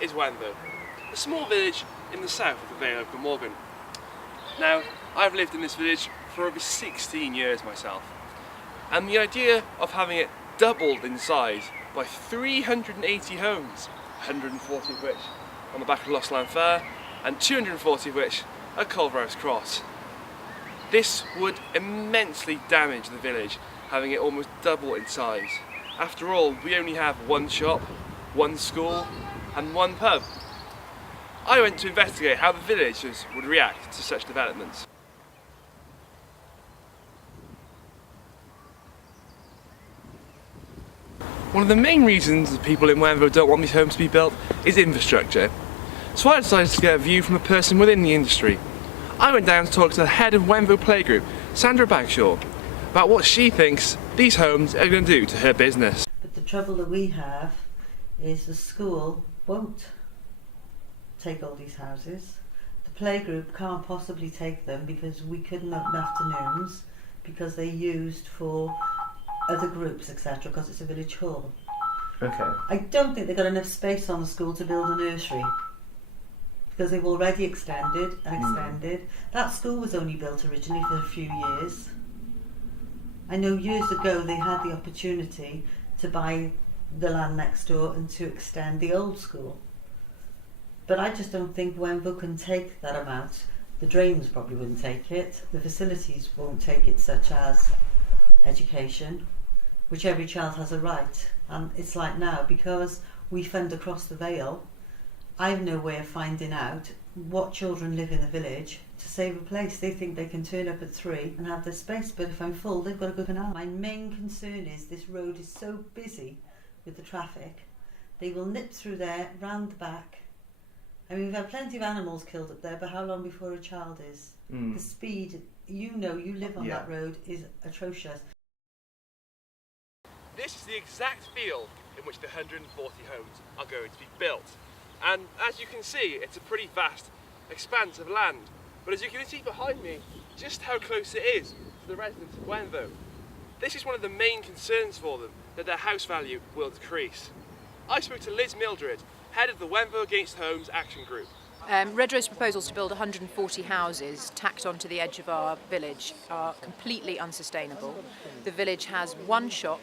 is Wenvoe, a small village in the south of the Vale of Glamorgan. Now, I've lived in this village for over 16 years myself, and the idea of having it doubled in size by 380 homes, 140 of which on the back of Lost Land Fair and 240 of which at Culverhouse Cross. This would immensely damage the village, having it almost double in size. After all, we only have one shop, one school and one pub. I went to investigate how the villagers would react to such developments. One of the main reasons that people in Wenvoe don't want these homes to be built is infrastructure. So I decided to get a view from a person within the industry. I went down to talk to the head of Wenvoe Playgroup, Sandra Bagshaw, about what she thinks these homes are going to do to her business. But the trouble that we have is the school won't take all these houses. The playgroup can't possibly take them because we couldn't open afternoons because they're used for other groups, etc., because it's a village hall. Okay. I don't think they've got enough space on the school to build a nursery because they've already extended and extended. That school was only built originally for a few years. I know years ago they had the opportunity to buy the land next door and to extend the old school. But I just don't think Wenvoe can take that amount. The drains probably wouldn't take it. The facilities won't take it, such as education, which every child has a right. And it's like now, because we fund across the Vale, I have no way of finding out what children live in the village to save a place. They think they can turn up at 3 and have their space, but if I'm full, they've got to go to now. My main concern is this road is so busy with the traffic. They will nip through there, round the back. I mean, we've had plenty of animals killed up there, but how long before a child is? The speed, you live on that road, is atrocious. This is the exact field in which the 140 homes are going to be built. And as you can see, it's a pretty vast expanse of land. But as you can see behind me, just how close it is to the residents of Wenvoe. This is one of the main concerns for them, that their house value will decrease. I spoke to Liz Mildred, head of the Wenvoe Against Homes Action Group. Redrow's proposals to build 140 houses tacked onto the edge of our village are completely unsustainable. The village has one shop,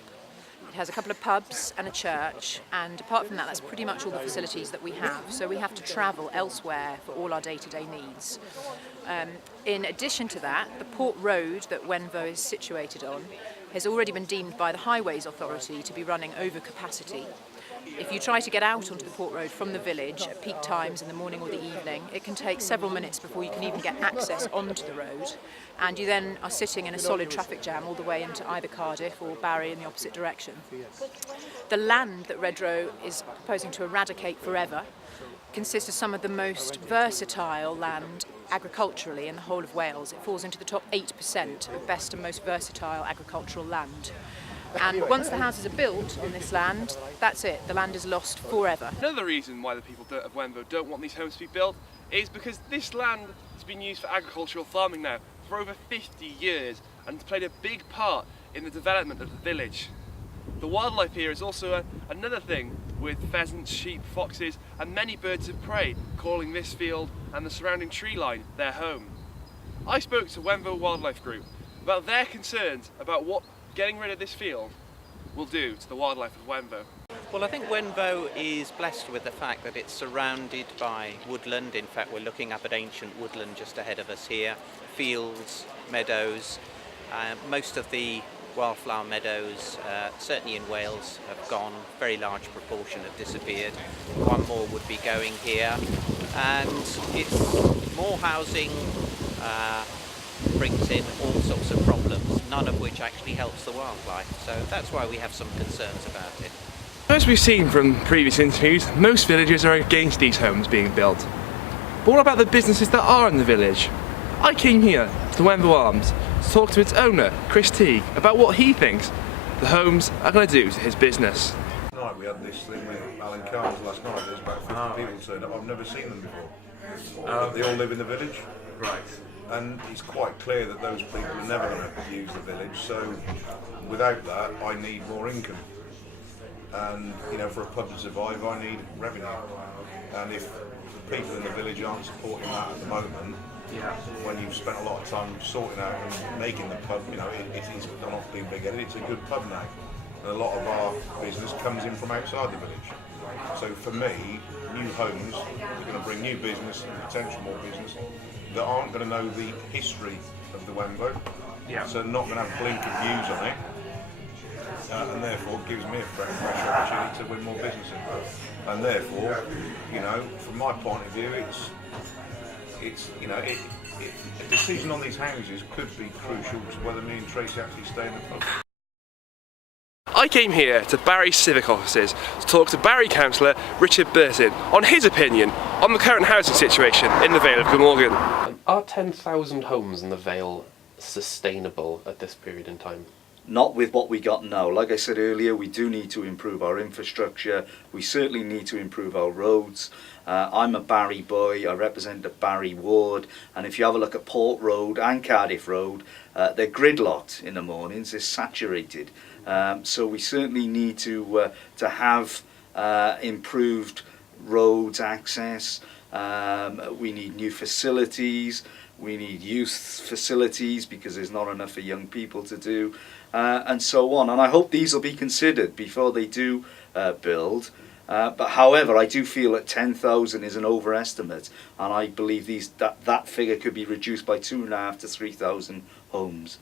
it has a couple of pubs and a church, and apart from that, that's pretty much all the facilities that we have. So we have to travel elsewhere for all our day-to-day needs. In addition to that, the Port Road that Wenvoe is situated on has already been deemed by the Highways Authority to be running over capacity. If you try to get out onto the Port Road from the village at peak times in the morning or the evening, it can take several minutes before you can even get access onto the road, and you then are sitting in a solid traffic jam all the way into either Cardiff or Barry in the opposite direction. The land that Redrow is proposing to eradicate forever consists of some of the most versatile land agriculturally in the whole of Wales. It falls into the top 8% of best and most versatile agricultural land. And once the houses are built on this land, that's it, the land is lost forever. Another reason why the people of Wenvoe don't want these homes to be built is because this land has been used for agricultural farming now for over 50 years and has played a big part in the development of the village. The wildlife here is also another thing, with pheasants, sheep, foxes and many birds of prey calling this field and the surrounding tree line their home. I spoke to Wenvoe Wildlife Group about their concerns about what getting rid of this field will do to the wildlife of Wenvoe. Well, I think Wenvoe is blessed with the fact that it's surrounded by woodland. In fact, we're looking up at ancient woodland just ahead of us here. Fields, meadows. Most of the wildflower meadows, certainly in Wales, have gone. Very large proportion have disappeared. One more would be going here. And it's more housing, brings in all sorts of problems, none of which actually helps the wildlife. So that's why we have some concerns about it. As we've seen from previous interviews, most villagers are against these homes being built. But what about the businesses that are in the village? I came here to the Wenvoe Arms to talk to its owner, Chris Teague, about what he thinks the homes are going to do to his business. Tonight we had this thing with Alan Carnes last night. There's about 50 people turned up. I've never seen them before. They all live in the village. Right. And it's quite clear that those people are never going to use the village, so without that I need more income. And you know, for a pub to survive I need revenue. And if the people in the village aren't supporting that at the moment, when you've spent a lot of time sorting out and making the pub, you know, it's not being big-headed, it's a good pub now. And a lot of our business comes in from outside the village. So for me, new homes are going to bring new business and potential more business that aren't going to know the history of the Wenvoe. So not going to have blinkered views on it. And therefore gives me a fresh opportunity to win more business in. And therefore, you know, from my point of view, it's you know, a decision on these houses could be crucial to whether me and Tracy actually stay in the pub. I came here to Barry Civic Offices to talk to Barry Councillor Richard Burton on his opinion on the current housing situation in the Vale of Glamorgan. Are 10,000 homes in the Vale sustainable at this period in time? Not with what we got now. Like I said earlier, we do need to improve our infrastructure. We certainly need to improve our roads. I'm a Barry boy, I represent the Barry ward, and if you have a look at Port Road and Cardiff Road, they're gridlocked in the mornings, they're saturated. So we certainly need to have improved roads access. We need new facilities. We need youth facilities because there's not enough for young people to do, and so on. And I hope these will be considered before they do build. But however, I do feel that 10,000 is an overestimate, and I believe that figure could be reduced by 2,500 to 3,000 homes.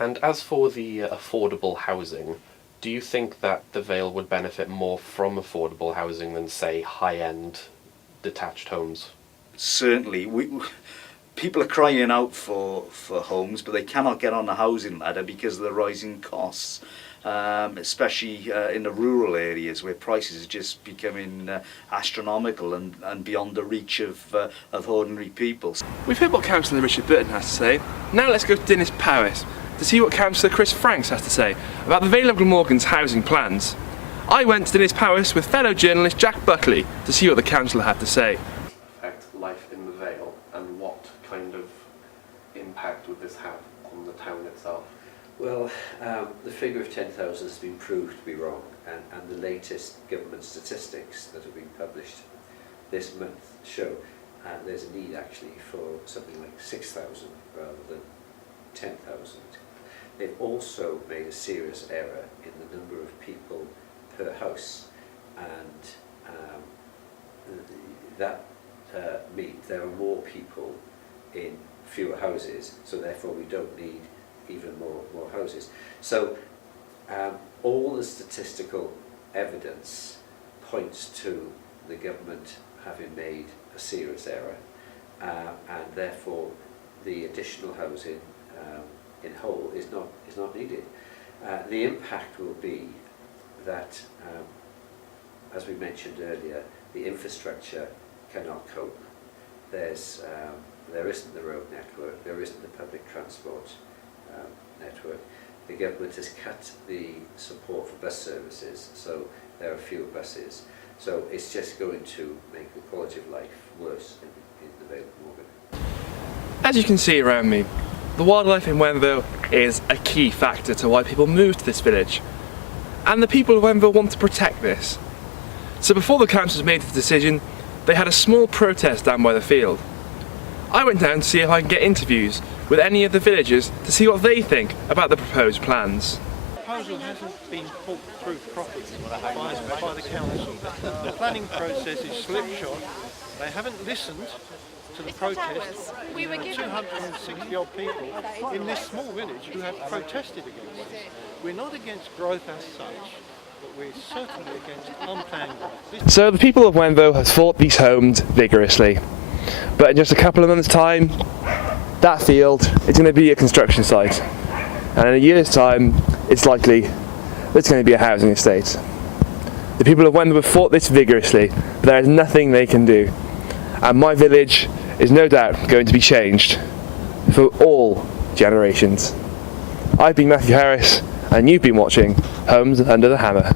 And as for the affordable housing, do you think that the Vale would benefit more from affordable housing than, say, high-end detached homes? Certainly. People are crying out for homes, but they cannot get on the housing ladder because of the rising costs, especially in the rural areas where prices are just becoming astronomical and beyond the reach of ordinary people. We've heard what Councillor Richard Burton has to say. Now let's go to Dinas Powys to see what Councillor Chris Franks has to say about the Vale of Glamorgan's housing plans. I went to Dinas Powys with fellow journalist Jack Buckley to see what the councillor had to say. Affect life in the Vale, and what kind of impact would this have on the town itself? Well, the figure of 10,000 has been proved to be wrong, and the latest government statistics that have been published this month show there's a need actually for something like 6,000 rather than 10,000. They've also made a serious error in the number of people per house, and that means there are more people in fewer houses, so therefore we don't need even more houses. So all the statistical evidence points to the government having made a serious error, and therefore the additional housing in whole is not needed. The impact will be that, as we mentioned earlier, the infrastructure cannot cope. There isn't the road network, there isn't the public transport network. The government has cut the support for bus services, so there are fewer buses. So it's just going to make the quality of life worse in the Vale of Glamorgan. As you can see around me, the wildlife in Wenvoe is a key factor to why people move to this village. And the people of Wenvoe want to protect this. So before the council made the decision, they had a small protest down by the field. I went down to see if I could get interviews with any of the villagers to see what they think about the proposed plans. The proposal hasn't been thought through properly by the council. The planning process is slipshod. They haven't listened to the protest. We were given 260 odd people in this small village who have protested against this. We're not against growth as such, but we're certainly against unplanned growth. So the people of Wenvoe have fought these homes vigorously. But in just a couple of months' time, that field is going to be a construction site. And in a year's time, it's likely it's going to be a housing estate. The people of Wenvoe have fought this vigorously, but there is nothing they can do. And my village is no doubt going to be changed for all generations. I've been Matthew Harris, and you've been watching Homes Under the Hammer.